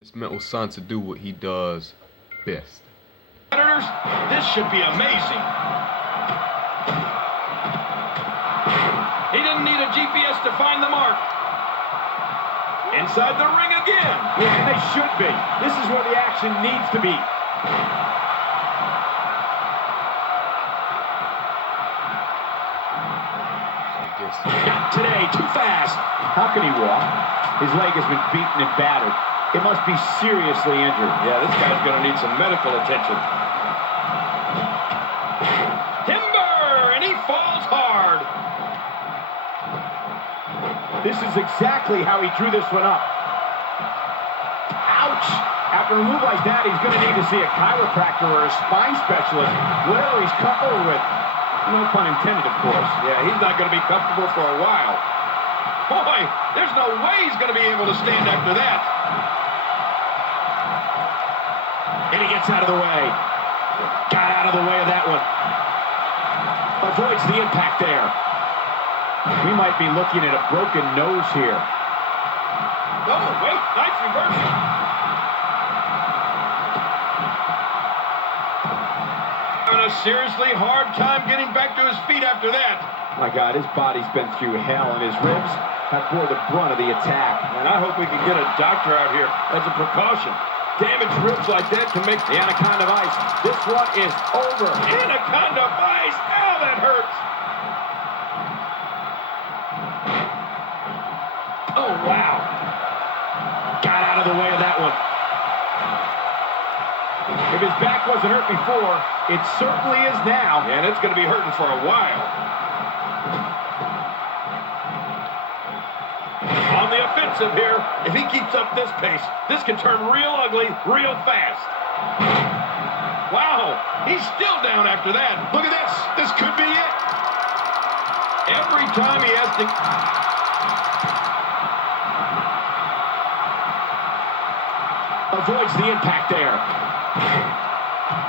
His mental son to do what he does best. This should be amazing. He didn't need a GPS to find the mark. Inside the ring again. Yeah, and they should be. This is where the action needs to be. Not today, too fast. How can he walk? His leg has been beaten and battered. It must be seriously injured. Yeah, this guy's going to need some medical attention. Timber, and he falls hard. This is exactly how he drew this one up. Ouch! After a move like that, he's going to need to see a chiropractor or a spine specialist, whatever he's comfortable with. No pun intended, of course. Yeah, he's not going to be comfortable for a while. Boy, there's no way he's going to be able to stand after that. And he gets out of the way. Got out of the way of that one. Avoids the impact there. We might be looking at a broken nose here. Oh, wait, nice reversal. Having a seriously hard time getting back to his feet after that. My God, his body's been through hell, and his ribs have bore the brunt of the attack. And I hope we can get a doctor out here as a precaution. Damaged ribs like that can make the anaconda of ice. This one is over. Anaconda of ice. Ow, that hurts. Oh, wow. Got out of the way of that one. If his back wasn't hurt before, it certainly is now. And it's going to be hurting for a while. On the offensive here. If he keeps up this pace, this can turn real ugly real fast. Wow, he's still down after that. Look at this. This could be it. Every time he has to... Avoids the impact there.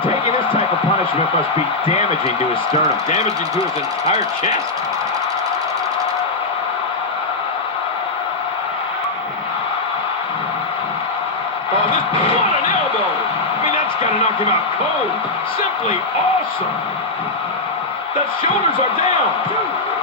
Taking this type of punishment must be damaging to his sternum. Damaging to his entire chest. Oh, what an elbow. I mean, that's got to knock him out cold. Simply awesome. The shoulders are down.